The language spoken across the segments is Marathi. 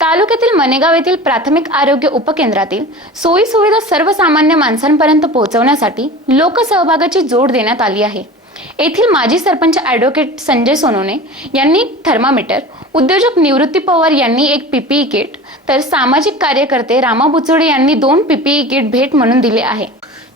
तालुक्यातील मनेगाव येथील प्राथमिक आरोग्य उपकेंद्रातील सोयी सुविधा सर्वसामान्य माणसांपर्यंत पोहोचवण्यासाठी लोकसहभागाची जोड देण्यात आली आहे. येथील माजी सरपंच ॲडव्होकेट संजय सोनोने यांनी थर्मामीटर उद्योजक निवृत्ती पवार यांनी एक पीपीई किट तर सामाजिक कार्यकर्ते रामा बुचोडे यांनी दोन पीपीई किट भेट म्हणून दिले आहे.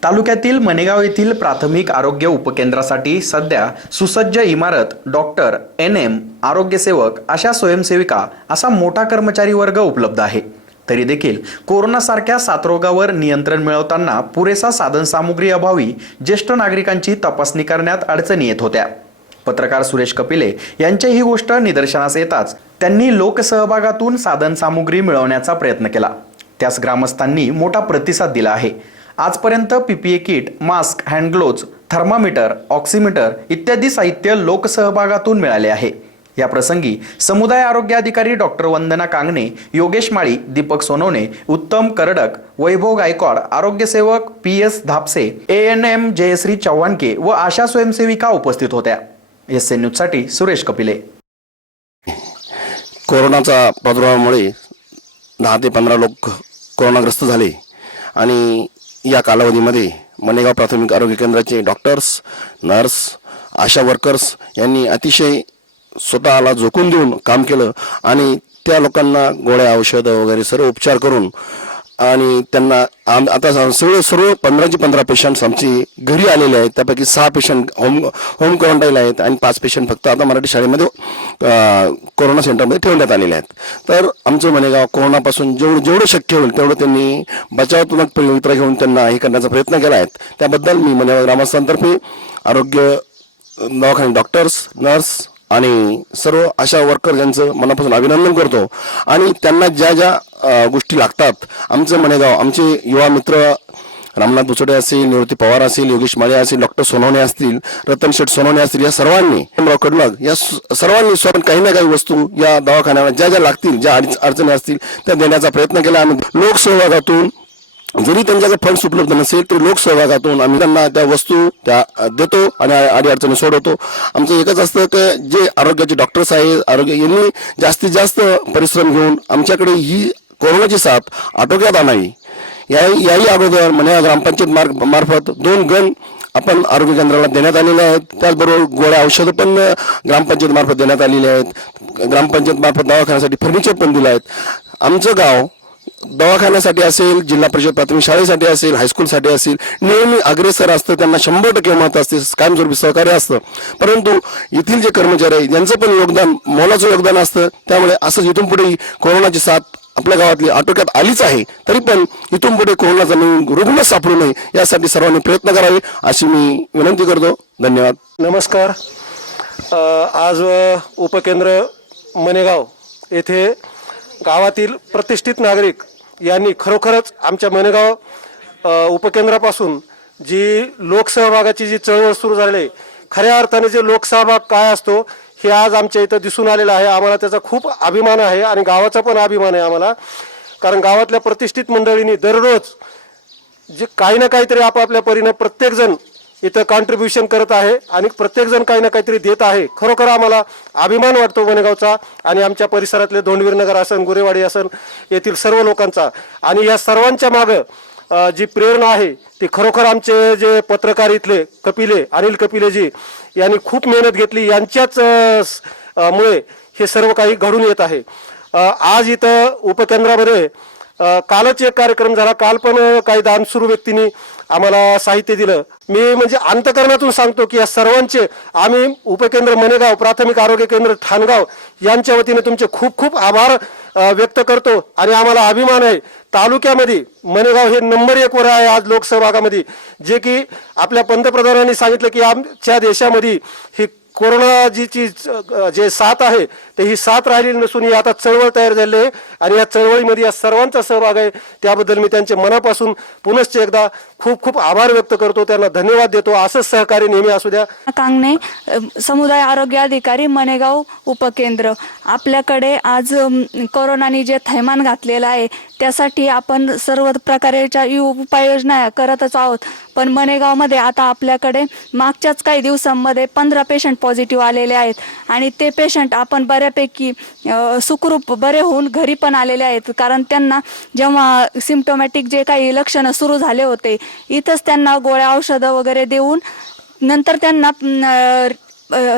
तालुक्यातील मनेगाव येथील प्राथमिक आरोग्य उपकेंद्रासाठी सध्या सुसज्ज इमारत डॉक्टर एन एम आरोग्यसेवक अशा स्वयंसेविका असा मोठा कर्मचारी वर्ग उपलब्ध आहे. तरी देखील कोरोनासारख्या साथरोगावर नियंत्रण मिळवताना पुरेसा साधनसामुग्री अभावी ज्येष्ठ नागरिकांची तपासणी करण्यात अडचणी येत होत्या. पत्रकार सुरेश कपिले यांची ही गोष्ट निदर्शनास येताच त्यांनी लोकसहभागातून साधनसामुग्री मिळवण्याचा प्रयत्न केला. त्यास ग्रामस्थांनी मोठा प्रतिसाद दिला आहे. आजपर्यंत PPE kit mask hand gloves thermometer oximeter इत्यादी साहित्य लोकसहभागातून मिळाले आहे. या प्रसंगी समुदाय आरोग्य अधिकारी डॉक्टर वंदना कांगणे योगेश माळी दीपक सोनवणे उत्तम करडक वैभव गायकवाड आरोग्यसेवक P S Dhapse A N M Jayashree Chavhanke व आशा स्वयंसेविका उपस्थित होत्या. एस एन न्यूजसाठी सुरेश कपिले. कोरोनाचा प्रादुर्भावामुळे दहा ते पंधरा लोक कोरोनाग्रस्त झाले आणि या कालावधीमध्ये मनेगाव प्राथमिक आरोग्य केंद्राचे डॉक्टर्स नर्स आशा वर्कर्स यांनी अतिशय स्वतःला झोकून देऊन काम केलं आणि त्या लोकांना गोळ्या औषधं वगैरे सर्व उपचार करून आणि त्यांना आम आता सगळे सर्व पंधराचे पंधरा पेशंट्स आमचे घरी आलेले आहेत. त्यापैकी सहा पेशंट होम होम क्वारंटाईन आहेत आणि पाच पेशंट फक्त आता मराठी शाळेमध्ये कोरोना सेंटरमध्ये ठेवण्यात आलेले आहेत. तर आमचं मनेगाव कोरोनापासून जेवढं जेवढं शक्य होईल तेवढं त्यांनी बचावात्मक पवित्रा घेऊन त्यांना हे करण्याचा प्रयत्न केला आहे. त्याबद्दल मी म्हणे ग्रामस्थांतर्फे आरोग्य दवाखाने डॉक्टर्स नर्स आणि सर्व अशा वर्कर यांचं मनापासून अभिनंदन करतो. आणि त्यांना ज्या ज्या गोष्टी लागतात आमचं म्हणेगाव आमचे युवा मित्र रामनाथ बुचडे असेल निवृत्ती पवार असेल योगेश माळे असेल डॉक्टर सोनवणे असतील रतन शेठ सोनवणे असतील या सर्वांनी भीमराव कडलग या सर्वांनी स्वतः काही ना काही वस्तू या दवाखान्याला ज्या ज्या लागतील ज्या अडचणी असतील त्या देण्याचा प्रयत्न केला आम्ही. लोकसहभागातून जरी त्यांच्याकडे फंड्स उपलब्ध नसेल तरी लोकसहभागातून आम्ही त्यांना त्या वस्तू त्या देतो आणि अडी अडचणी सोडवतो. आमचं एकच असतं की जे आरोग्याचे डॉक्टर्स आहेत आरोग्य यांनी जास्तीत जास्त परिश्रम घेऊन आमच्याकडे ही कोरोनाची साथ आटोक्यात आणावी. या याही अगोदर मने ग्रामपंचायत मार्ग मार्फत दोन गण आपण आरोग्य केंद्राला देण्यात आलेले आहेत. त्याचबरोबर गोळ्या औषधं पण ग्रामपंचायत मार्फत देण्यात आलेली आहेत. ग्रामपंचायत मार्फत दवाखान्यासाठी फर्निचर पण दिलं आहेत. आमचं गाव दवाखान्यासाठी असेल जिल्हा परिषद प्राथमिक शाळेसाठी असेल हायस्कूलसाठी असेल नेहमी अग्रेसर असतं त्यांना शंभर टक्के मत असते कायमस्वरूपी सहकार्य असतं. परंतु येथील जे कर्मचारी आहेत यांचं पण योगदान मोलाचं योगदान असतं. त्यामुळे असंच इथून पुढे कोरोनाची साथ आपल्या गावातली आटोक्यात आलीच आहे. तरी पण इथून पुढे कोरोनाचा नवीन रुग्ण सापडू नये यासाठी सर्वांनी प्रयत्न करावे अशी मी विनंती करतो. धन्यवाद. नमस्कार. आज उपकेंद्र मनेगाव येथे गावातील प्रतिष्ठित नागरिक यांनी खरोखरच आमच्या मनेगाव उपकेंद्रापासून जी लोकसहभागाची जी चळवळ सुरू झाली आहे, खऱ्या अर्थाने जे लोकसहभाग काय असतो हे आज आमच्या इथं दिसून आलेलं आहे. आम्हाला त्याचा खूप अभिमान आहे आणि गावाचा पण अभिमान आहे आम्हाला. कारण गावातल्या प्रतिष्ठित मंडळींनी दररोज जे काही ना काहीतरी आपापल्या परीनं प्रत्येकजण इथं कॉन्ट्रीब्युशन करत आहे आणि प्रत्येकजण काही ना काहीतरी देत आहे. खरोखर आम्हाला अभिमान वाटतो वनेगावचा आणि आमच्या परिसरातले धोंडवीर नगर असन गुरेवाडी असन येथील सर्व लोकांचा. आणि या सर्वांच्या मागं जी प्रेरणा आहे ती खरोखर आमचे जे पत्रकार इथले कपिले अनिल कपिलेजी यांनी खूप मेहनत घेतली. यांच्याच मुळे हे सर्व काही घडून येत आहे. आज इथं उपकेंद्रामध्ये कालच एक कार्यक्रम झाला. काल पण काही दानसुरू व्यक्तींनी आम्हाला साहित्य दिलं. मी म्हणजे अंतकरणातून सांगतो की या सर्वांचे आम्ही उपकेंद्र मनेगाव प्राथमिक आरोग्य केंद्र ठाणगाव यांच्या वतीने तुमचे खूप खूप आभार व्यक्त करतो. आणि आम्हाला अभिमान आहे तालुक्यामध्ये मनेगाव हे नंबर एक वर आहे आज लोकसहभागामध्ये. जे की आपल्या पंतप्रधानांनी सांगितलं की आमच्या देशामध्ये ही कोरोना जीची जे साथ आहे ते ही साथ राहिलेली नसून ही आता चळवळ तयार झाली आहे. आणि या चळवळीमध्ये या सर्वांचा सहभाग आहे त्याबद्दल मी त्यांचे मनापासून पुनश्च एकदा खूप खूप आभार व्यक्त करतो. त्यांना धन्यवाद देतो. असंच सहकार्य नेहमी असू द्या. कांगणे समुदाय आरोग्य अधिकारी मनेगाव उपकेंद्र. आपल्याकडे आज कोरोनाने जे थैमान घातलेलं आहे त्यासाठी आपण सर्व प्रकारच्या उपाययोजना करतच आहोत. पण मनेगावमध्ये आता आपल्याकडे मागच्याच काही दिवसांमध्ये पंधरा पेशंट पॉझिटिव्ह आलेले आहेत. आणि ते पेशंट आपण बऱ्यापैकी सुखरूप बरे होऊन घरी पण आलेले आहेत. कारण त्यांना जेव्हा सिमटोमॅटिक जे काही लक्षणं सुरू झाले होते इथंच त्यांना गोळ्या औषधं वगैरे देऊन नंतर त्यांना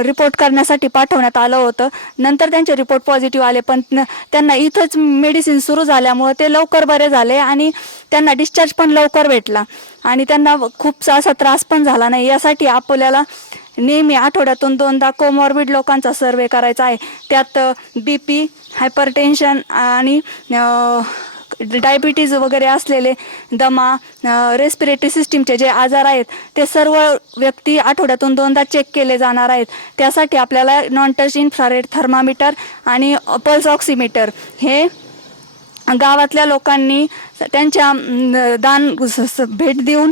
रिपोर्ट करण्यासाठी पाठवण्यात आलं होतं. नंतर त्यांचे रिपोर्ट पॉझिटिव्ह आले पण त्यांना इथंच मेडिसिन सुरू झाल्यामुळं ते लवकर बरे झाले आणि त्यांना डिस्चार्ज पण लवकर भेटला. आणि त्यांना खूपसा असा त्रास पण झाला नाही. यासाठी आपल्याला नेहमी आठवड्यातून दोनदा कोमॉर्बिड लोकांचा सर्वे करायचा आहे. त्यात बी पी हायपरटेन्शन आणि डायबिटीज वगैरे असलेले दमा रेस्पिरेटरी सिस्टीमचे जे आजार आहेत ते सर्व व्यक्ती आठवड्यातून दोनदा चेक केले जाणार आहेत. त्यासाठी आपल्याला नॉन टच इन्फ्रारेड थर्मामीटर आणि पल्स ऑक्सिमीटर हे गावातल्या लोकांनी त्यांच्या दान स- भेट देऊन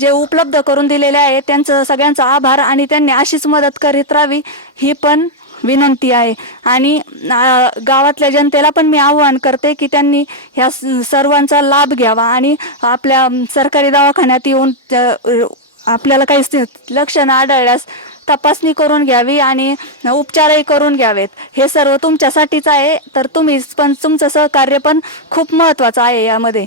जे उपलब्ध करून दिलेले आहे त्यांचं सगळ्यांचा आभार आणि त्यांनी अशीच मदत करीत राहावी ही पण विनंती आहे. आणि गावातल्या जनतेला पण मी आवाहन करते की त्यांनी ह्या स- सर्वांचा लाभ घ्यावा आणि आपल्या सरकारी दवाखान्यात येऊन आपल्याला काही लक्षणं आढळल्यास तपासणी करून घ्यावी आणि उपचारही करून घ्यावेत. हे सर्व तुमच्यासाठीच आहे तर तुम्ही पण तुमचं सहकार्य पण खूप महत्वाचं आहे यामध्ये.